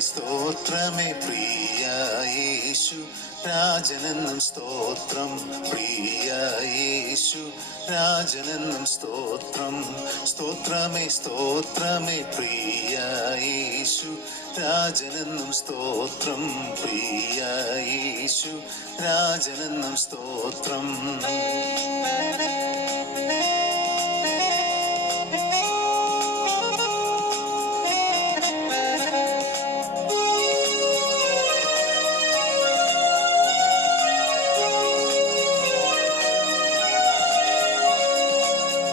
സ്തോത്രമേ പ്രിയ യേശു രാജനെന്നും സ്തോത്രം. പ്രിയ യേശു രാജനെന്നും സ്തോത്രം. സ്തോത്രമേ പ്രിയ യേശു രാജനെന്നും സ്തോത്രം. പ്രിയ യേശു രാജനെന്നും സ്തോത്രം.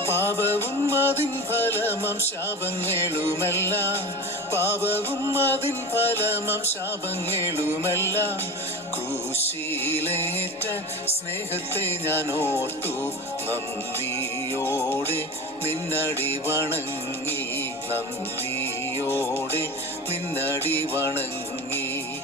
പാപവും അതിൻ ഫലമം ശാപങ്ങളുമെല്ലാം, പാപവും അതിൻ ഫലമം ശാപങ്ങളുമെല്ലാം, ക്രൂശിലേറ്റ സ്നേഹത്തെ ഞാൻ ഓർത്തു നന്ദിയോടെ നിന്നടി വണങ്ങി. നന്ദിയോടെ നിന്നടി വണങ്ങി.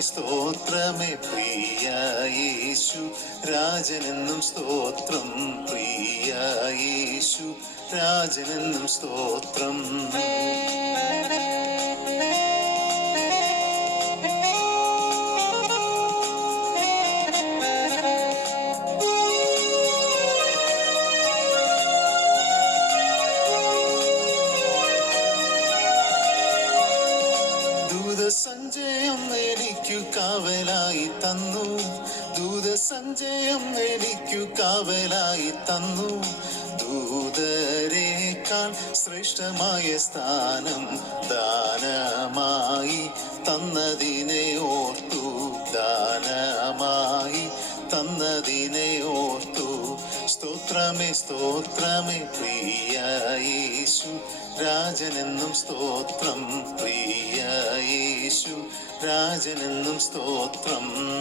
സ്തോത്രമേ പ്രിയ യേശു രാജനെന്നും സ്തോത്രം. പ്രിയ യേശു രാജനെന്നും സ്തോത്രം. ദൂതസഞ്ചയം എനിക്കു കാവലായി തന്നു. ദൂതസഞ്ചയം എനിക്കു കാവലായി തന്നു. ദൂതരേക്കാൾ ശ്രേഷ്ഠമായ സ്ഥാനം ദാനമായി തന്നതിനെ ഓർത്തു. ദാനമായി തന്നതിനെ ഓർത്തു. സ്തോത്രമേ പ്രിയ യേശു രാജനെന്നും സ്തോത്രം. പ്രിയ യേശു രാജനെന്നും സ്തോത്രം.